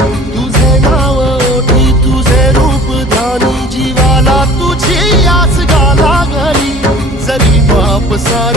तुझे नाव ओठी तुझे रूप ध्यानी जीवाला तुझी आस गा लागली जरी बाप सा